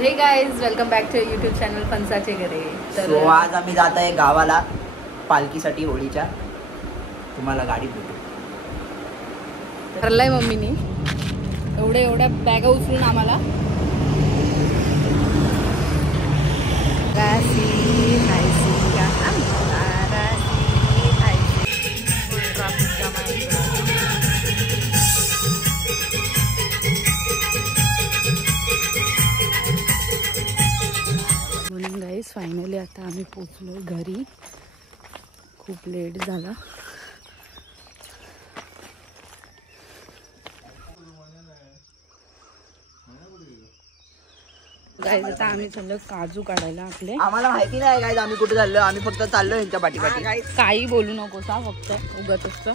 हे guys welcome back to YouTube channel फणसाचे घरे. तर आज आम्ही जात आहे गावाला पालखीसाठी होळीच्या. तुम्हाला गाडी भेटू ठरलंय मम्मीनी एवढ्या बॅगा उचलून आम्हाला. गाईस फायनली आता आम्ही पोचलो घरी. खूप लेट झाला. गाईस आता आम्ही चाललो काजू काढायला आपले. आम्हाला माहिती नाही गाईस आम्ही कुठे चाललो. आम्ही फक्त चाललो यांच्या पाठीपाठी. काही बोलू नकोस हा, फक्त उगत असतं.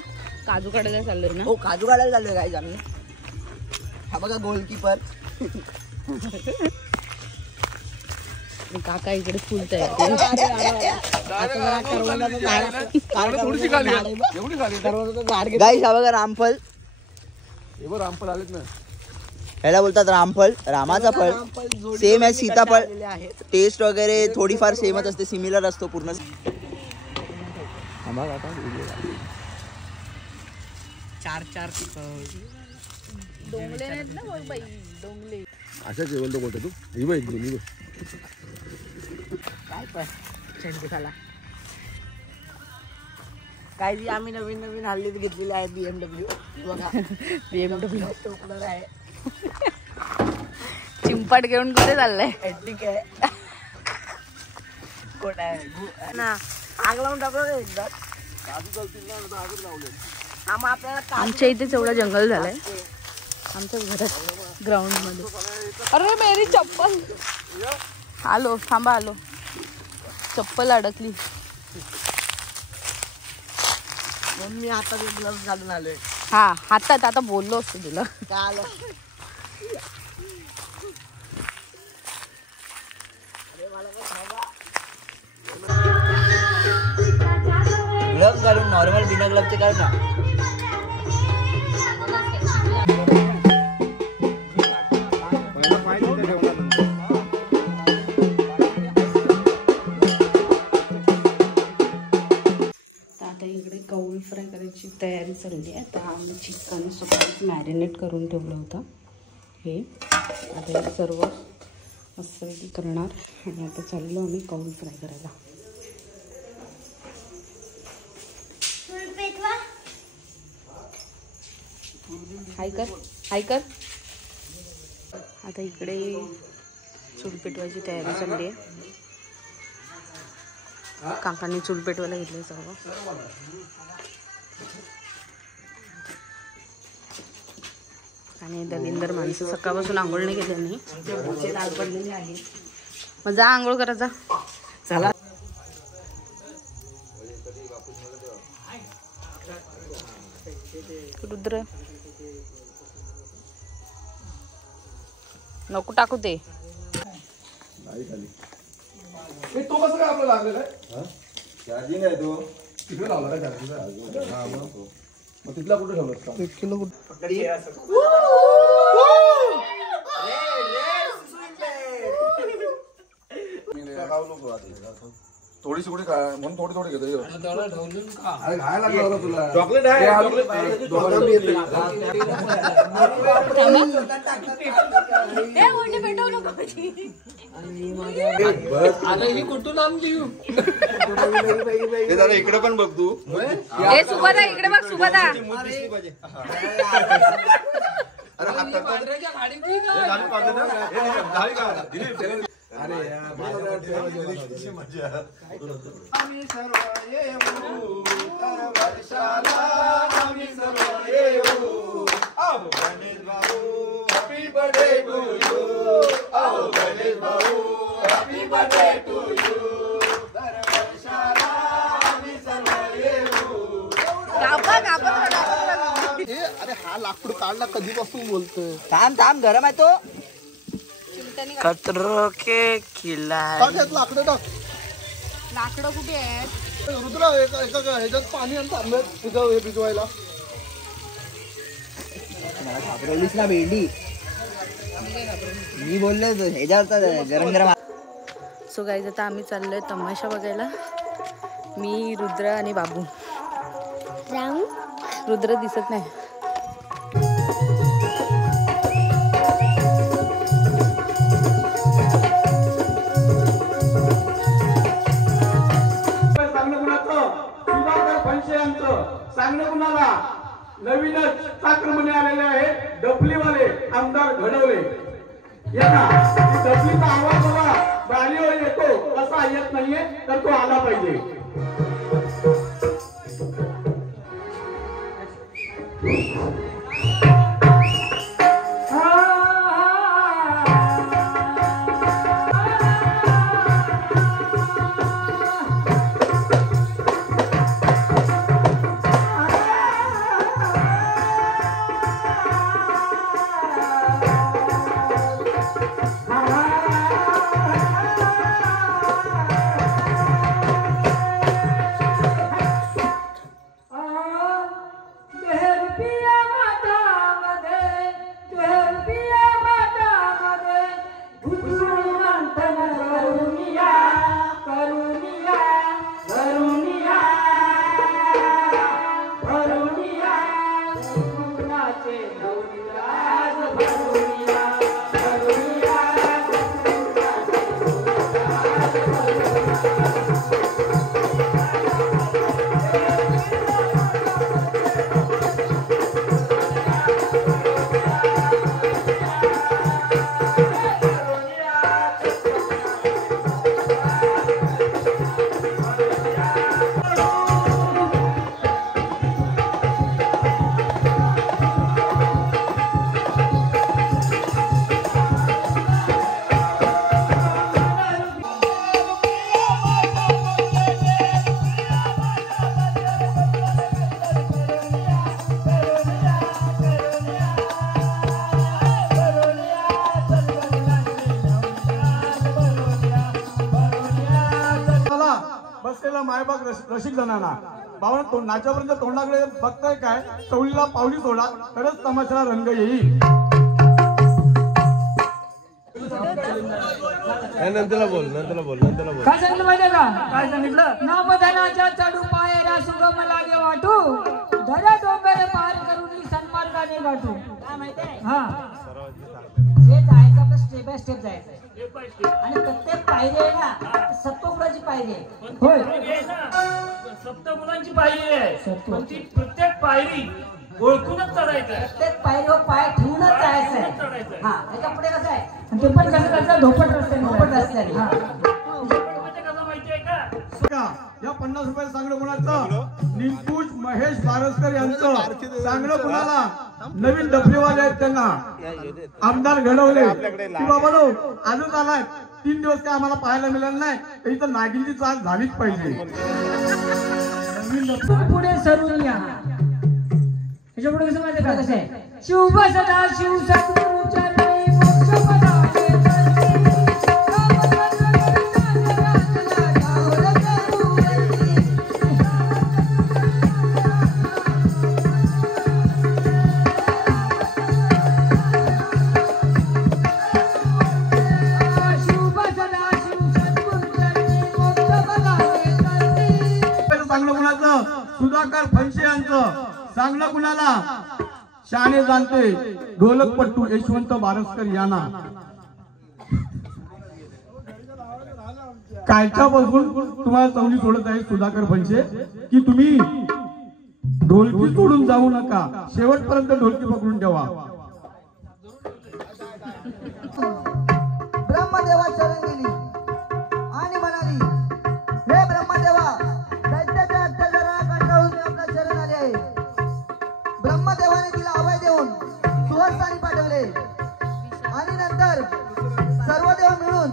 काजू काढायला चाललोय ना. हो काजू काढायला चाललोय गाईस आम्ही. हा बघा गोलकीपर. काका इकडे फुल तयार. गाईस हा बघा रामफल. रामफल आलेत ना. ह्याला बोलतात रामफल. रामाचा फळ सेम आहे सीताफळ. टेस्ट वगैरे थोडीफार सेमच असते, सिमिलर असतो पूर्ण. चार डोंगले नाहीत ना बाई, डोंगले. अशा जेवण बोलतो तू. ही बघ काय पण चेंडूला काय आम्ही नवीन हल्लीत घेतलेले आहे BMW. बघा BMW आहे. चिंपाट घेऊन कुठे चाललाय? ठीक आहे. कोण आहे ना आग लावून टाकलं एकदा. आमच्या इथेच एवढं जंगल झालंय आमच्या घरात ग्राउंड मध्ये. अरे मेरी चप्पल. आलो थांबा, आलो. चप्पल अडकली म्हणून मी आता ग्लव्स घालून आलोय. हा हातात. आता बोललो असतो तुला. काय आलं ग्लव्स घालून नॉर्मल बिना ग्लव्सचे काय ना. कौल फ्राय करायची तयारी चालली आहे. आता आम्ही चिकन सकाळीच मॅरिनेट करून ठेवलं होतं. हे आता हे सर्व मस्त रेडी करणार आणि आता चाललो आम्ही कौल फ्राय करायला. हाय कर. आता इकडे चूल पेटवायची तयारी चालली आहे. काकांनी चूल पेटवायला घेतले सर्व. आणि दलिंदर माणसं सकाळपासून आंघोळ नाही केली नाही. दाल पडलेली आहे. मग जा आंघोळ करायचा. चला रुद्र नको टाकू ते. तो कसं काय आपल्याला लागलेला आहे? चार्जिंग आहे तो. तिकडे लावला काय चार्जिंग? मग तिथला कुठे ठेवला? 1 किलो थोडीशी कुठे काय म्हणून थोडी घेतो. अरे घायला लागला तुला. चॉकलेट आहे. इकडे पण बघ तू. सुभदा इकडे बघ. सुभदा अरे आम्ही सर्व येऊ तर वर्षाला. आम्ही सर्व येऊ. अहो गणेश भाऊ हॅपी बर्थडे टू यू. अहो गणेश भाऊ हॅपी बर्थडे टू यू. दर वर्षाला आम्ही सर्व येऊ. अरे हा लाकूड काढला कधीपासून बोलतोय. थांब गरम आहे तो. कचरो के किल्ला लाकडं टाक. लाकडं कुठे आहेत? रुद्रा ह्याच्यात पाणी आणि तांबे भिजवायला. घाबरवलीस ना भेंडी. मी बोललो ह्याच्यावर गरम गरम. सो गाईज आता आम्ही चाललोय तमाशा बघायला. मी रुद्र आणि बाबू. रुद्र दिसत नाही. सांगणं कुणाला नवीनच आक्रमणे आलेले आहे. डफलीवाले आमदार घडवले यांना डफलीचा आवाज बघा गाडीवर येतो असा येत नाहीये तर तो आला पाहिजे. मायबाग रसिक जणांना बाबा नाच्यापर्यंत तोंडाकडे बघताय काय. चवळीला पावली सोडा तरच तमाशाला रंग येईल. नंतरला बोल. काय सांगितलं माहितीये का? काय सांगितलं? नामधनाच्या चढू पायऱ्या सुगम लागे वाटू धऱ्या डोंबेरे पार करून सन्मार्गाने गाठू. काय माहितीये? हा हे जायचं आपलं स्टेप बाय स्टेप जायचं आणि प्रत्येक पायरी आहे ना सप्तगुणाची पायरी आहे. होय सप्तगुणांची पायरी आहे पण ती प्रत्येक पायरी ओळखूनच चढायचं. प्रत्येक पायरीवर पाय ठेवूनच जायचं आहे. हा त्याच्या पुढे कसं आहे ते पण कसं करायचं धोपट रस्त्याने. हा म्हणजे कसं माहितीये का या 50 रुपये सांगणं कुणाचं निंकुश महेश बारसकर यांचं. सांगणं कुणाला नवीन डफलीवाले आहेत त्यांना आमदार घडवले की बाबा अजून आलाय 3 दिवस काय आम्हाला पाहायला मिळालं नाही तर इथं नागिनची चाल झालीच पाहिजे. पुढे सरून या. त्याच्या पुढे कसं माहिती का? कसं आहे शिव सदा शिव सद्गुरु चरणी मोक्ष पदावे सुधाकर फणसे यांचं. सांगणं कुणाला शाने जाणते ढोलकपट्टू यशवंत बारसकर यांना. कालच्यापासून तुम्हाला चवली सोडत आहे सुधाकर फणसे की तुम्ही ढोलकी सोडून जाऊ नका. शेवटपर्यंत ढोलकी पकडून ठेवा. ब्रह्मदेवा शरण गेली आणि म्हणाली हे ब्रह्मदेवा दैत्याच्या अत्याचाराला कंटाळून मी आपल्या शरण आले आहे. ब्रह्मदेवाने तिला अभय देऊन सुहस्थानी पाठवले आणि नंतर सर्व देव मिळून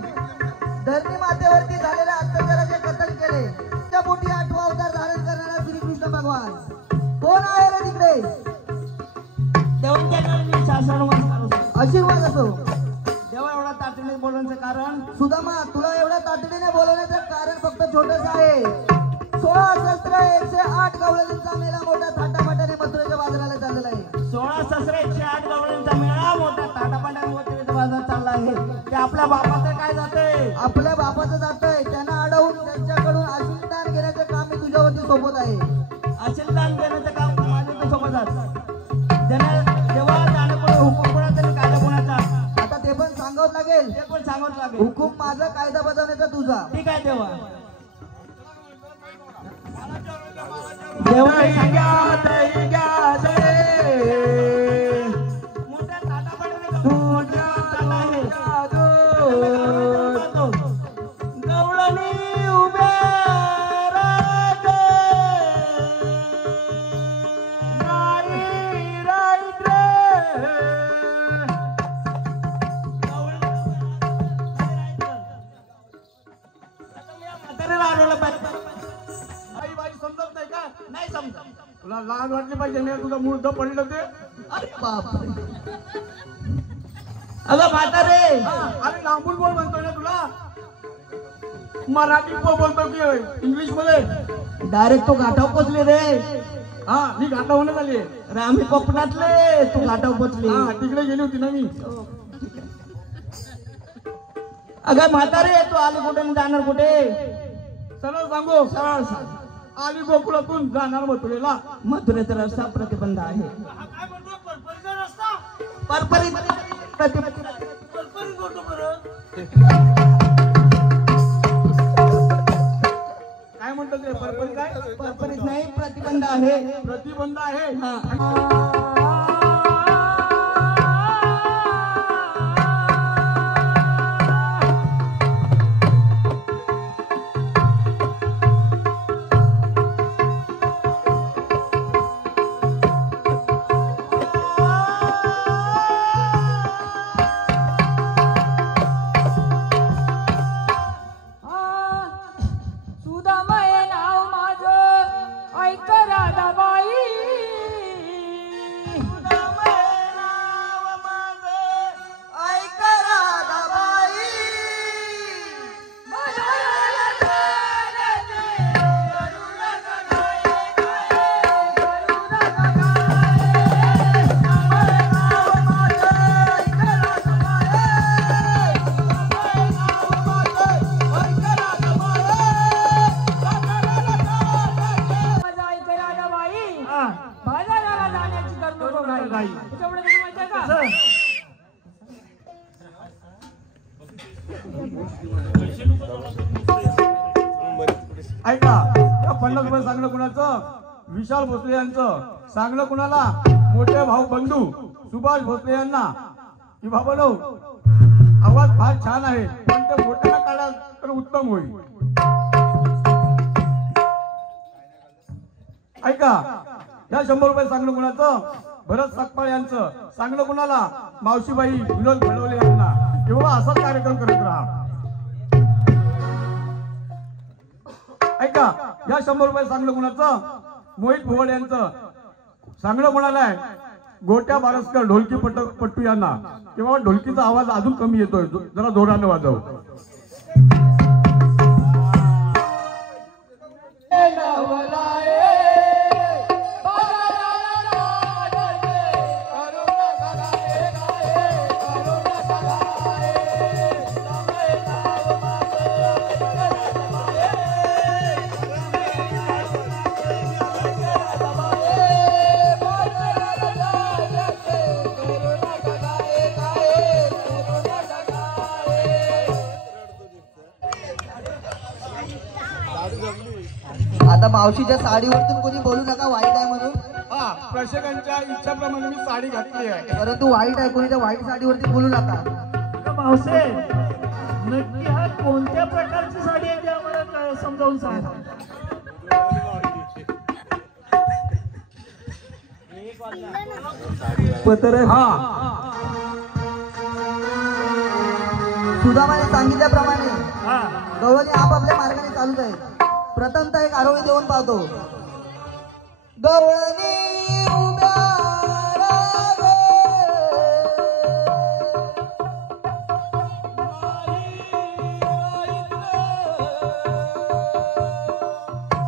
धरणी मातेवरती झालेल्या अत्याचाराचे कथन केले. त्या मोठी 8वा अवतार धारण करणारा श्रीकृष्ण भगवान कोण आहे रे तिकडे? आशीर्वाद असो. देवा एवढा तातडीने बोलण्याचं कारण सुदामा तुला एवढ्या तातडीने बोलवण्याचं कारण फक्त छोटस आहे. 16 शस्त्र 108 गवळणींचा मेळा मोठ्या थाटामाटाने मथुरेच्या बाजाराला चाललेला आहे. 16 शस्त्र 108 गवळणींचा मेळा मोठ्या थाटामाटाने मथुरेच्या बाजाराला आपल्या बापाचं काय जातंय? आपल्या बापाचं जातंय, त्यांना अडवून त्यांच्याकडून आशीर्वाद घेण्याचं काम मी तुझ्यावरती सोबत आहे. आशीर्वाद देण्याचं काम माझ्या सोबत ज्यांना जेव्हा जाणं कोण हुकूम कोणाचा आणि कायदा कोणाचा, आता ते पण सांगावं लागेल. ते पण सांगावं लागेल. हुकूम माझा, कायदा बजावण्याचा तुझा. ठीक आहे देवा. देवा मोठ्या ताटामध्ये गवळणी उभ्या राहते. आई बाई समजत नाही का? नाही समजा. तुला लाज वाटली पाहिजे मी तुझं मूळ पडलं ते. अरे बापरे. अगं म्हातारे, अरे लांबून बोल म्हणतो ना तुला. मराठी बोलतो की इंग्लिश मध्ये? डायरेक्ट तो घाटाव पोचले रे. हा मी घाटावून आली. अरे आम्ही कोकणातले, तू घाटाव पोचले. हा तिकडे गेली होती ना मी. अगं म्हातारे, तू आली कुठे आणि जाणार कुठे? सरळ सांगू, सरळ सांग. आली गोकुळातून जाणार मथुरेला. मथुरेचा रस्ता प्रतिबंध आहे. परपरीत प्रतिबंध. काय म्हणतात ते? परपरी काय? परपरीत नाही, प्रतिबंध आहे. प्रतिबंध आहे. सुदामाये नाव माझं ऐक राधाबाई. ऐक राधाबाई. बाजाराला जाण्याची करू नको घाई. त्याच्यामुळे तुम्ही माहिती आहे का? ऐका, या 50 रुपये सांगणं कुणाचं? विशाल भोसले यांचं. सांगणं कुणाला? मोठे भाऊ बंधू सुभाष भोसले यांना. की बाबा नो, आवाज फार छान आहे पण ते मोठ्याला काढाल तर उत्तम होईल. ऐका, या 100 रुपये सांगणं कुणाचं? भरत सकपाळ यांचं. सांगणं कुणाला? मावशीबाई विनोद घडवले यांना. किंवा असाच कार्यक्रम करत राहा. ऐका, या 100 रुपये सांगणं कुणाचं? मोहित भोवड यांचं. सांगणं कोणाला आहे? गोट्या बारसकर ढोलकी पट्टू यांना. किंवा ढोलकीचा आवाज अजून कमी येतोय, जरा जोराने वाजव. आता मावशीच्या साडीवरतून कोणी बोलू नका वाईट आहे म्हणून. हा, प्रेक्षकांच्या इच्छाप्रमाणे मी साडी घातली आहे. परंतु वाईट आहे, कोणी त्या वाईट साडीवरती बोलू नका. मावसे, नक्की हा कोणत्या प्रकारची साडी आहे ते आम्हाला काय समजावून सांग. पत्र हा, सुदामाने सांगितल्याप्रमाणे हा, गवळणी आपापल्या मार्गाने चालूच आहे. प्रथमतः एक आरोळी देऊन पाहतो. गवळणी उभ्या रागे.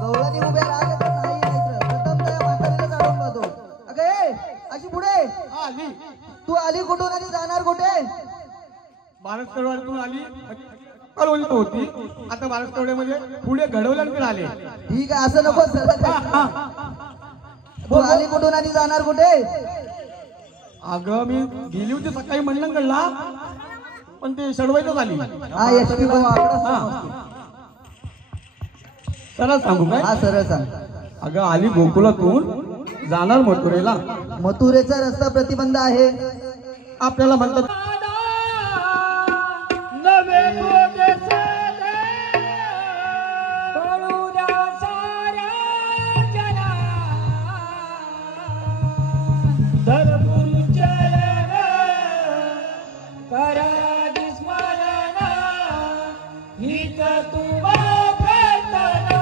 गवळणी उभ्या रागे तर नाही ऐकलं. प्रथमतः या म्हातारीला जाणून पाहतो. अगं ए, अशी पुढे हा, आली. तू आली कुठून आणि जाणार कुठे? बारसकरवाडीतून आली कळवली होती, आता बारसकरवाडीमध्ये पुढे घडवल्यानंतर आले. ठीक आहे, असं नको सर. तू आली कुठून आणि जाणार कुठे? अगं मी गेली होती सकाळी मंडणगडला, पण ते सडवायचं झाली. हा एसटी सरळ सांगू काय? हा सरळ सांग. अगं आली गोकुळातून जाणार मथुरेला. मथुरेचा रस्ता प्रतिबंध आहे. आपल्याला म्हणतात नवे गोदेचे कळू द्या साऱ्या जना धर्मचरण करा स्मरण हीच तुमा प्रार्थना.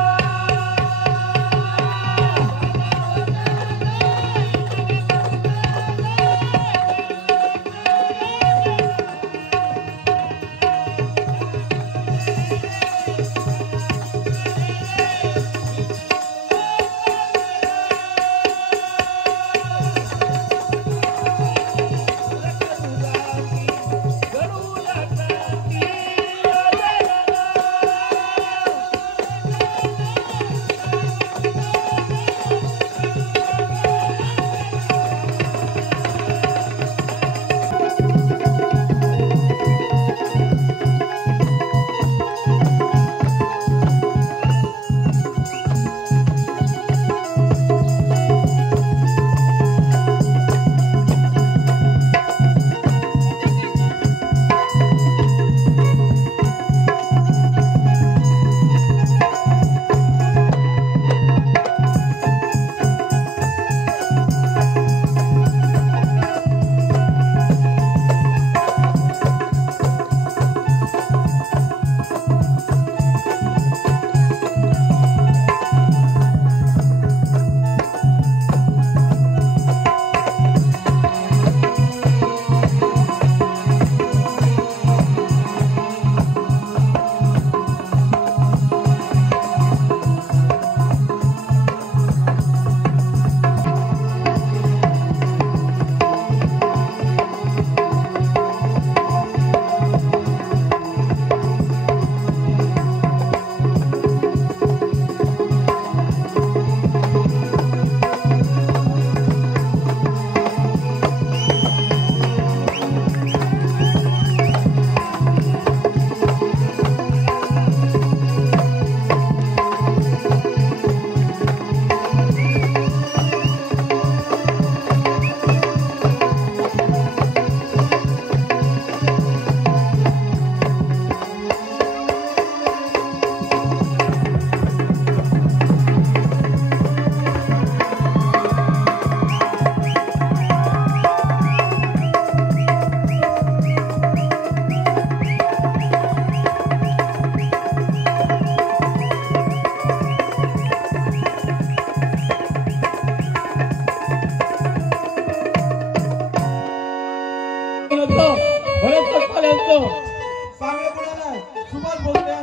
सुभाष बोलते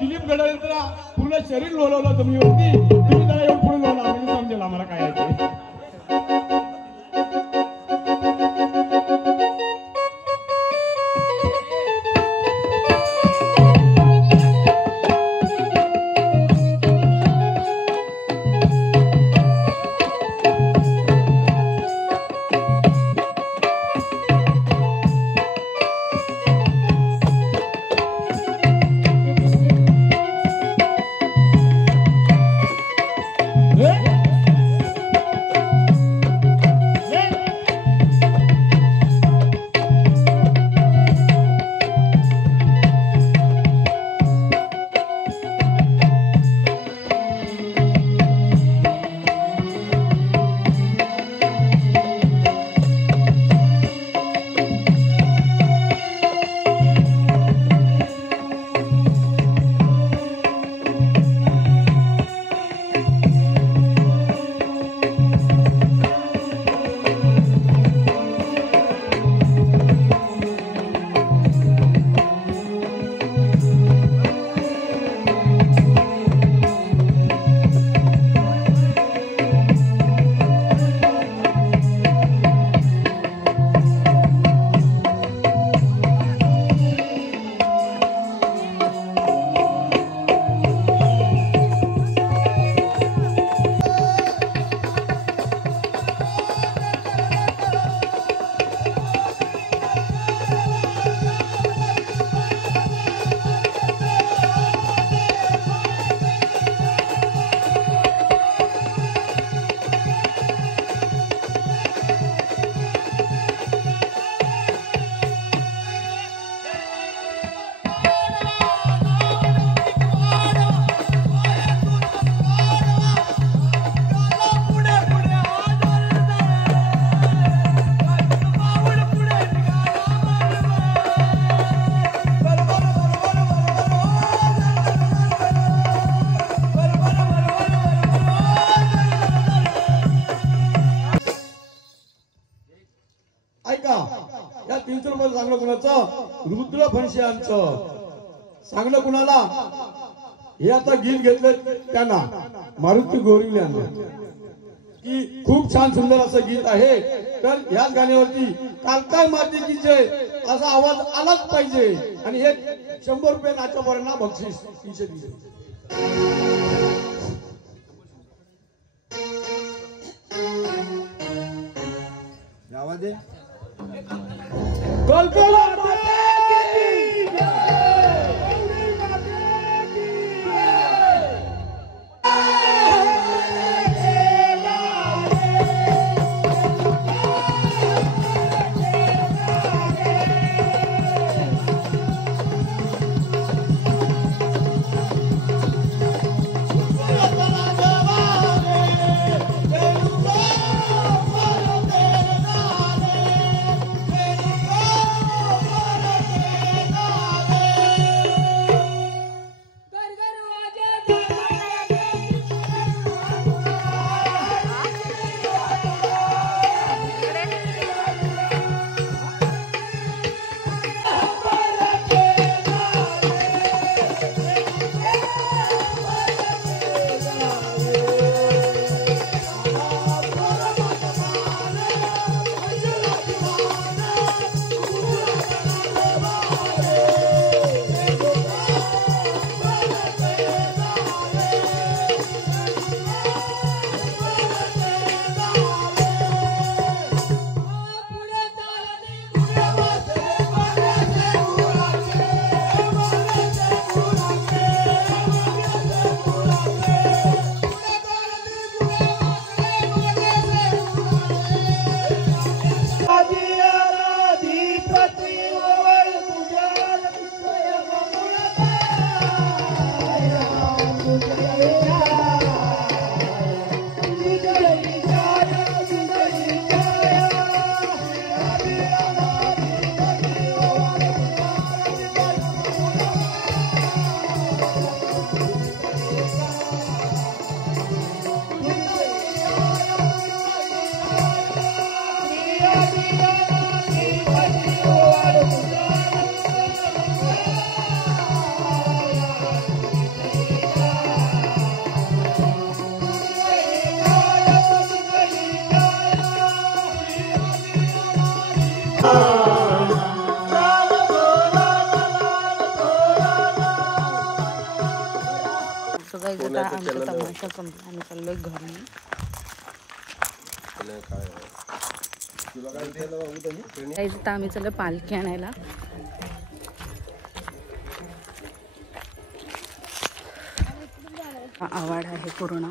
दिलीप गडाळेंचा पूर्ण शरीर लोळवलं जमिनीवरती. तुम्ही जरा येऊन पुढे लोळा म्हणजे समजेल आम्हाला काय आहे ते. फणशी आमचं सांगणं कुणाला हे आता गीत घेतलं त्यांना मारुती गोरिल्यांना की खूप छान सुंदर असं गीत आहे तर याच गाण्यावरती कालकाय माती की जय असा आवाज आलाच पाहिजे आणि हे 100 रुपये नाच्यापर्यंत बक्षीस 320 आवाज दे आमचा तमाशा संपला आम्ही चाललोय घरी तर आम्ही चाललो पालखी आणायला हा आवाड आहे पूर्ण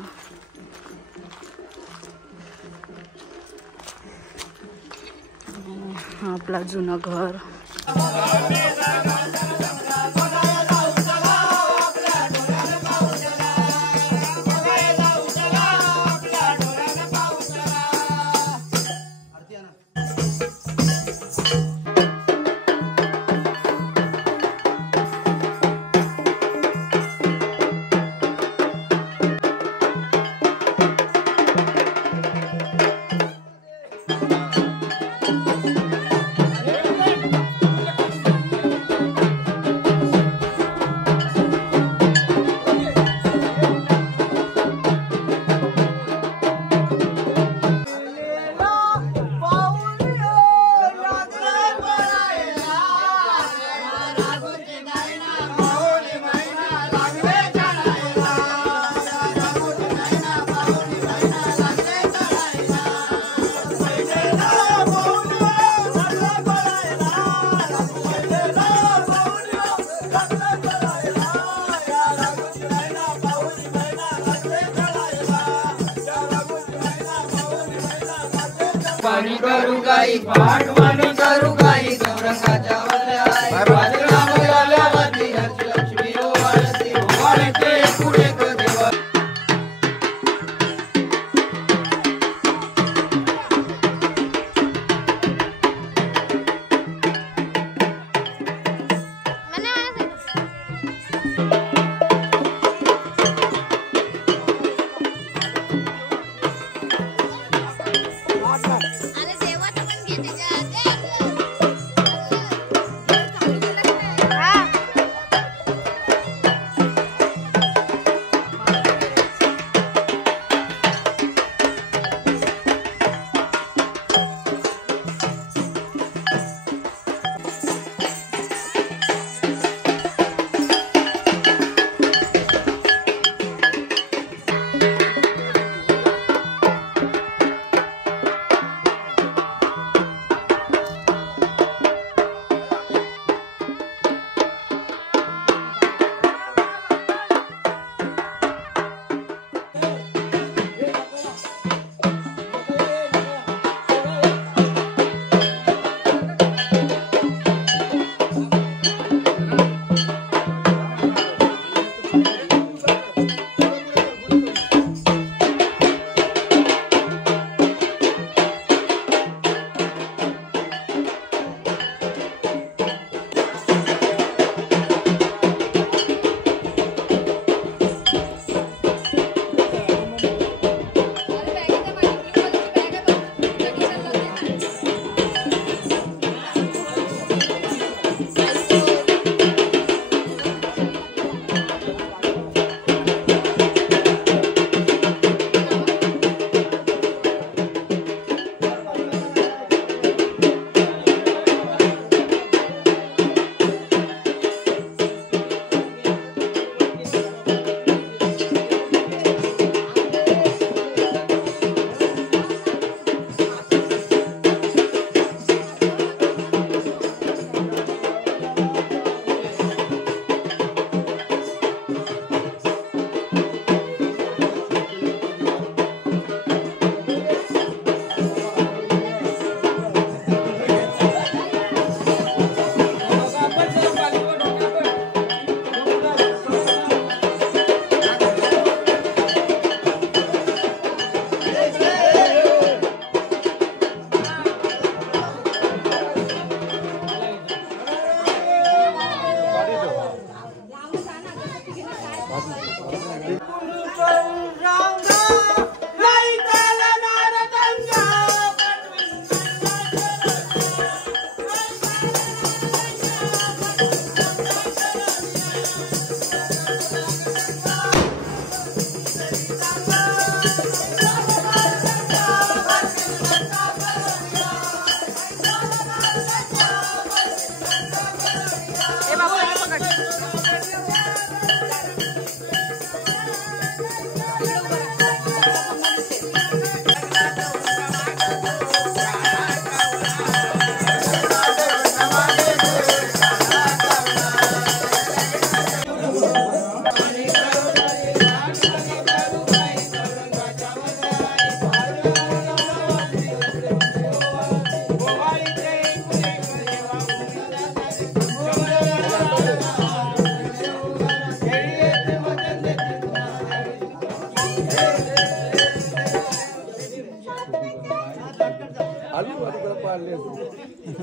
हा आपला जुनं घर पाणी करू काही पाठ पाणी करू काही गौरंगाच्या वाजल्यावरती लक्ष्मी ओवाळती ओवाळते पुढे देवा अरे देवाचं पण घेते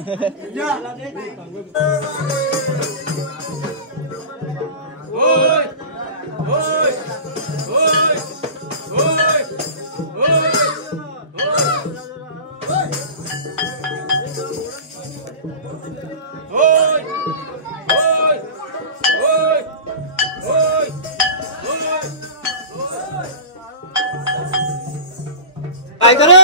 काय करे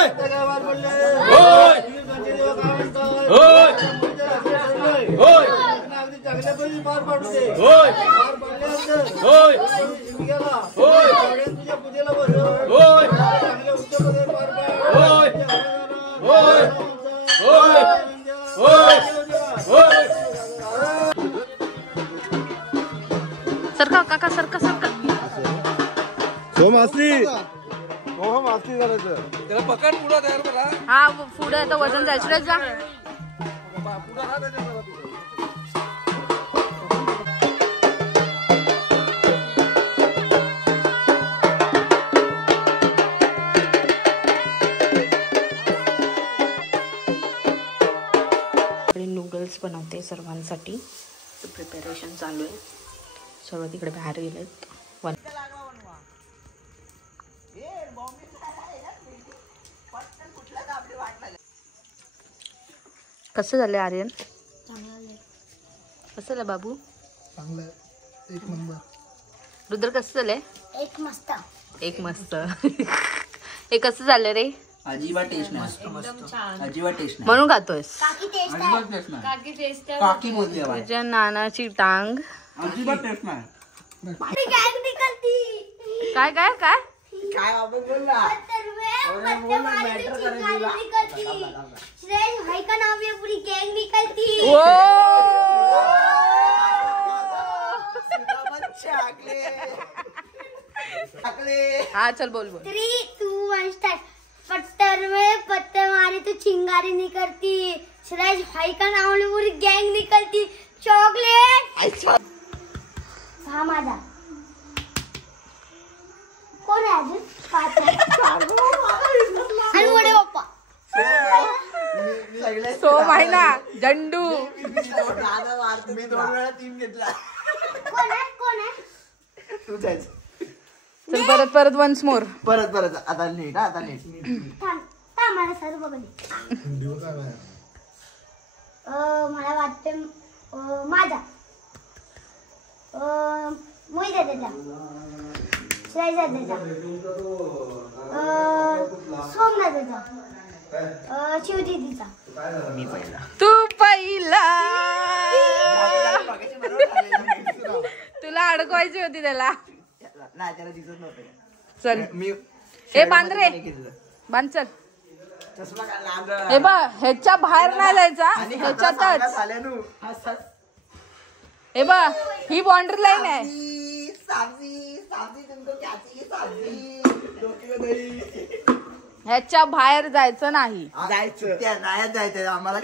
सरका काका सरका सरका हा पुढे आता वजन जायचं जा नूडल्स बनवते सर्वांसाठी प्रिपरेशन चालू आहे. सर्व तिकडे बाहेर गेलेत. कसं झालंय आर्यन? कसं झालं बाबू? चांगलं एक नंबर. रुद्र कसं झालंय? एक मस्त. एक मस्त. हे कसं झालं रे? अजिबात टेस्ट नाही. अजिबात टेस्ट नाही. म्हणून खातोयस? काकी टेस्ट आहे. अजिबात टेस्ट नाही. काकी टेस्ट आहे. काकी बोलते बाई. तुझ्या नानाची टांग. अजिबात टेस्ट नाही. ती गॅग निकलती. काय काय काय? काय आपण बोलला पत्ते मारी तो चिंगारी निकलती. श्रेय भाई का नाम ये पूरी गैंग निकलती. हा चल बोल बोल. 3, 2, 1 स्टार्ट. पत्थर में पत्ते मारी तो चिंगारी निकलती. श्रेय भाई का नाम ले पूरी गैंग निकलती. चॉकलेट. हा माझा. कोण आहे अजून? आणि वडे बाप्पा. सो महिना झंडू. मी 2 वेळा 3 घेतला. कोण आहे? कोण आहे? तू जायचं. चल परत परत वन्स मोर. परत आता नीट आता नीट. थांब मला सर्व बघले. मला वाटते माझा. मोहित दादा. श्रेय दादा. सोमनाथ दादा. शिवदीदीचा. तू पहिला. तुला अडकवायची होती त्याला. नाही त्याला दिसत नव्हतं. चल मी हे बांध रे. बांध चल. हे बघ ह्याच्या बाहेर नाही जायचा. ह्याच्यातच. हे बघ ही बाउंड्री लाईन आहे. ह्याच्या बाहेर जायचं नाही. जायचं आम्हाला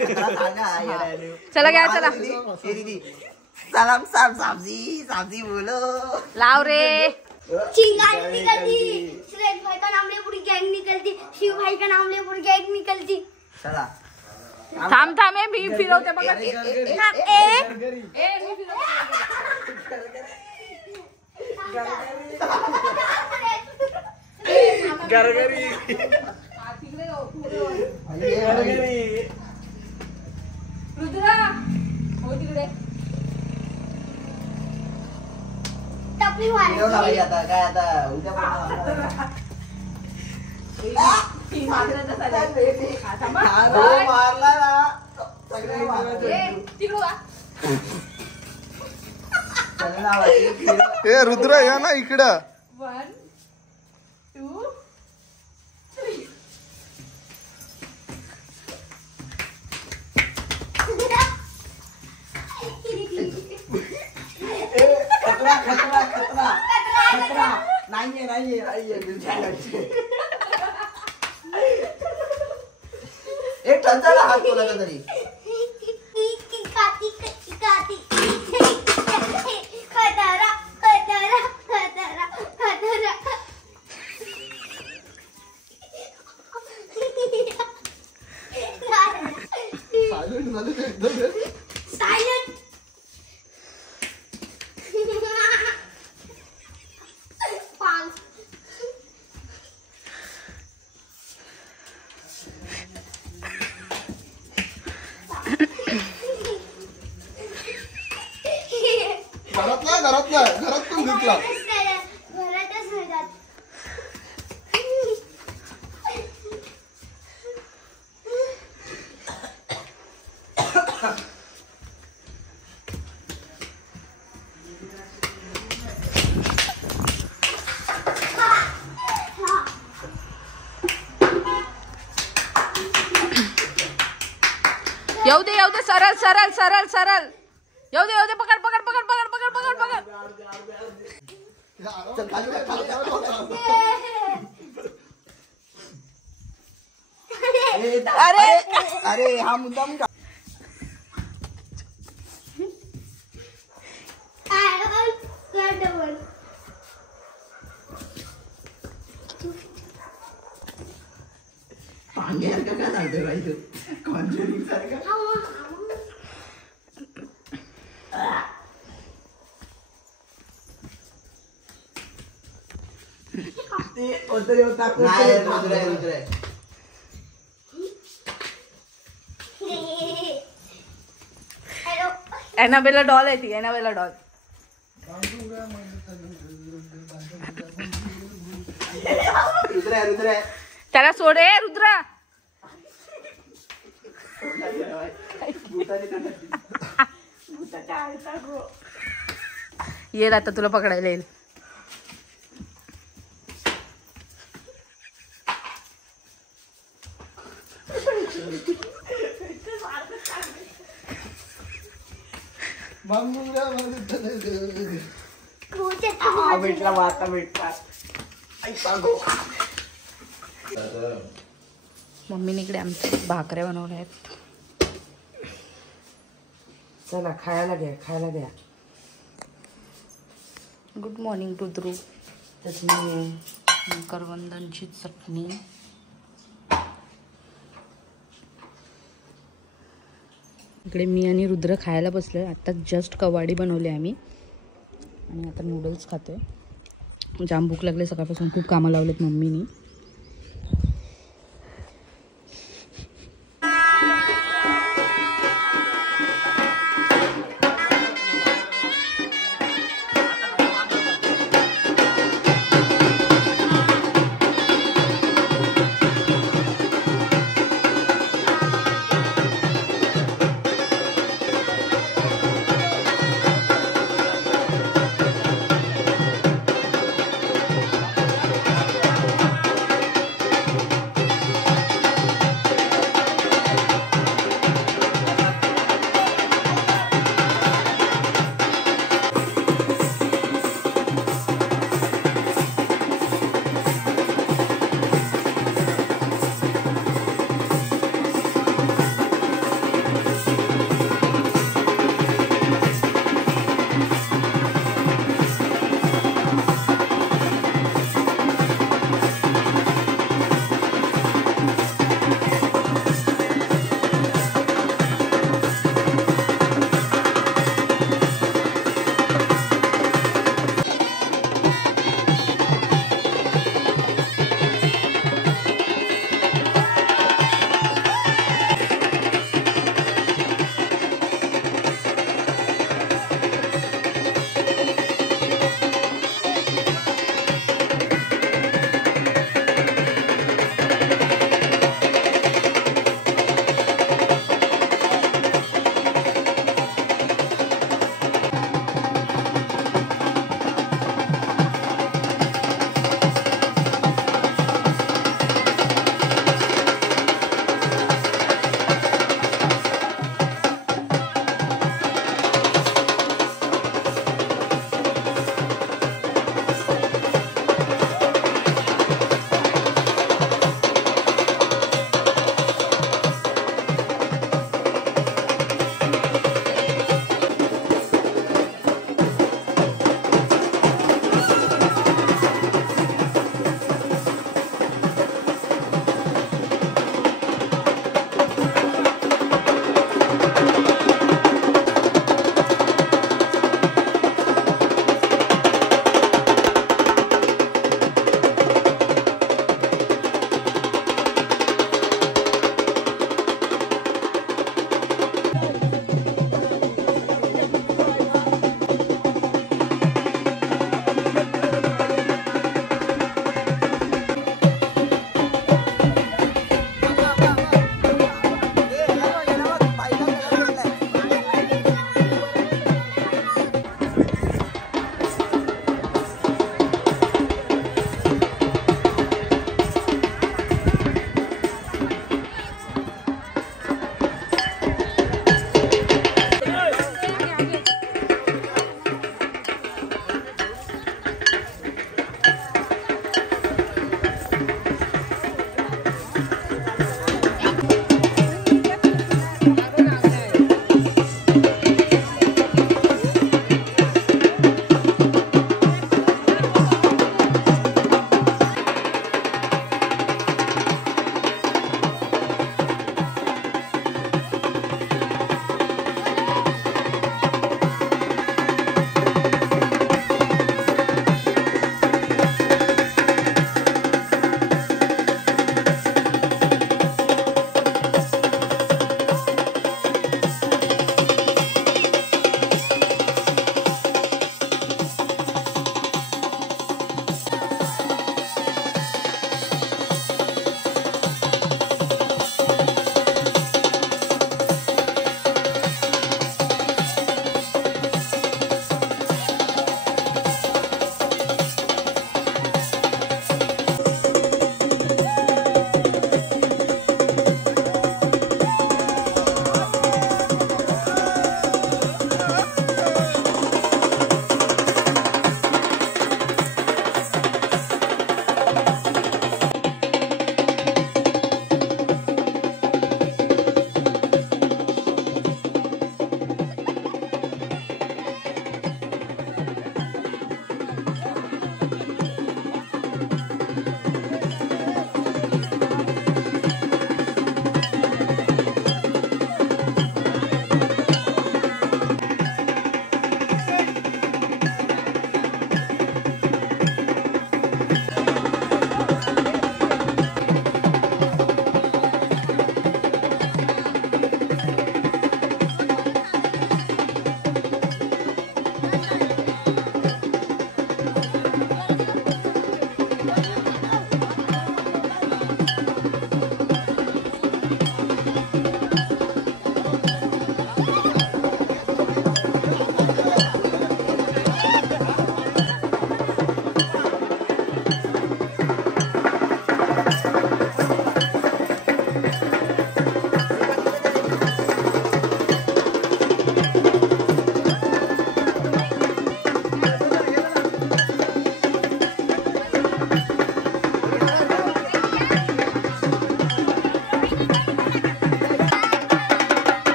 चला घ्या चला. सलाम साब सब्जी सब्जी बोलो. लाव रे. चिंगारी निकलती. श्रेय भाई का नाम ले पूरी गैंग निकलती. शिव भाई का नाम ले पूरी गैंग निकलती. चला थांब थांब हे मी फिरवते बघा. रुद्रा हो तिकडे. टपली मारायची. आता काय आता उद्या मारला ना ए रुद्र या ना इकडं. 1, 2, 3. खतरा खतरा खतरा खतरा नाहीये नाहीये नाहीये. एक टंचाला हात बोलायचा तरी. खतरा खतरा खतरा खतरा. घरात नाही, घरात पण घेतला. घरातच मिळतात. येऊ दे सरळ सरळ सरळ सरळ येऊ दे पकड पकड पकड पकड पकड पकड पकड. चल, खाली बघ, खाली बघ. अरे अरे हा मुद्दाम का पाण्यासारखं काय सांगतोय बाई तू? कॉन्ज्युरिंग सारखं. ते कोणतरी होता नाही, रुद्र आहे, रुद्र आहे. एनाबेला डॉल आहे ती, एनाबेला डॉल. रुद्र आहे, रुद्र आहे. त्याला सोड ए रुद्रा. ये आता तुला पकडायला येईल. भेटला वाता भेटला. मम्मीने इकडे आमच्या भाकऱ्या बनवल्या आहेत. चला खायला घ्या, खायला घ्या. Good morning Rudru. चटणी करवंदांची चटणी. इकडे मी आणि रुद्र खायला बसलोय. आता जस्ट कवाडी बनवली आम्ही आणि आता नूडल्स खातोय. जाम भूक लागले, सकाळपासून खूप कामं लावलेत मम्मीनी.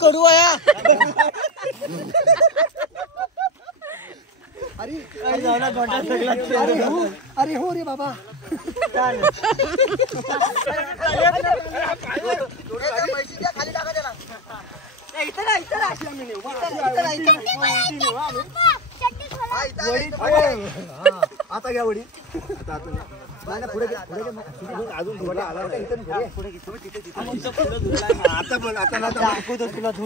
कडू आहे अरे हो रे बाबा खाली टाका त्याला आता घ्या वडी पुढे अजून थोडा आला आता बोल आता दाखवतो तुला आता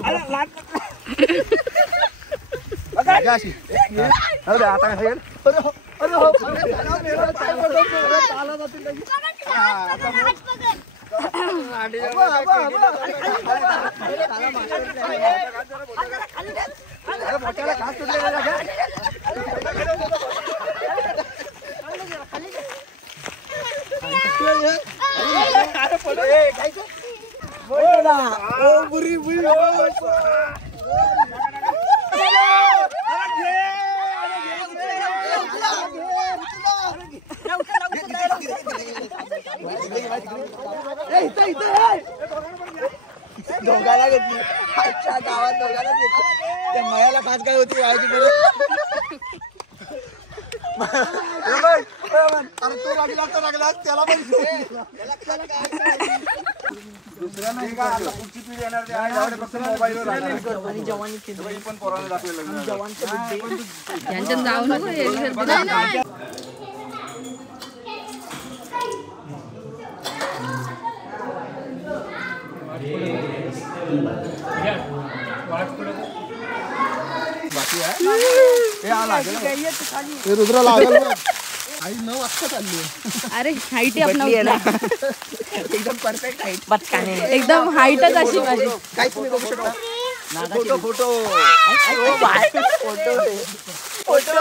बुरी बुरी दोघाला घेतली गावात दोघाला घेतली त्या मयाला खास काय होती व्हायची अरे तो लागला तर लागला त्याला पण दुसऱ्या नाही का आता पुढची पिढी येणार ते आहे एवढे फक्त मोबाईलवर आणि जवानी केली पण पोरांना दाखवलं जवानचे बुद्धी यांच्यात जाऊ नको बाकी आहे रुद्र लागला आई 9 वाजता चालली अरे हाईट आहे आपला एकदम परफेक्ट हाईट बटकाने एकदम हाईटच अशी माझी काय तुम्ही बघू शकता photo photo photo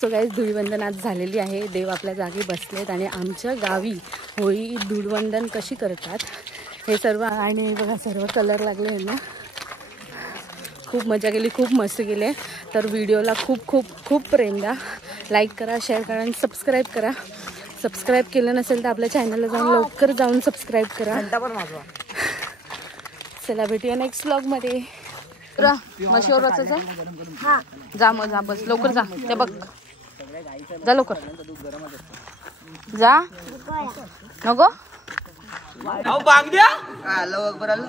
so guys Dhulvandan आज झालेली आहे. देव आपल्या जागी बसलेत आणि आमच्या गावी होळी धुळवंदन कशी करतात हे सर्व आणि बघा सर्व कलर लागले ना. खूप मजा केली, खूप मस्ती केली. तर व्हिडिओला खूप खूप खूप प्रेम द्या. लाईक करा, शेअर करा आणि सबस्क्राईब करा. सबस्क्राईब केलं नसेल तर आपल्या चॅनलला जाऊन लवकर जाऊन सबस्क्राईब करा. चला भेटूया नेक्स्ट व्लॉगमध्ये. मशीवर बसायचं हां जा मग जा बस लवकर जा. ते बघ जा लवकर जा नको आलो बरं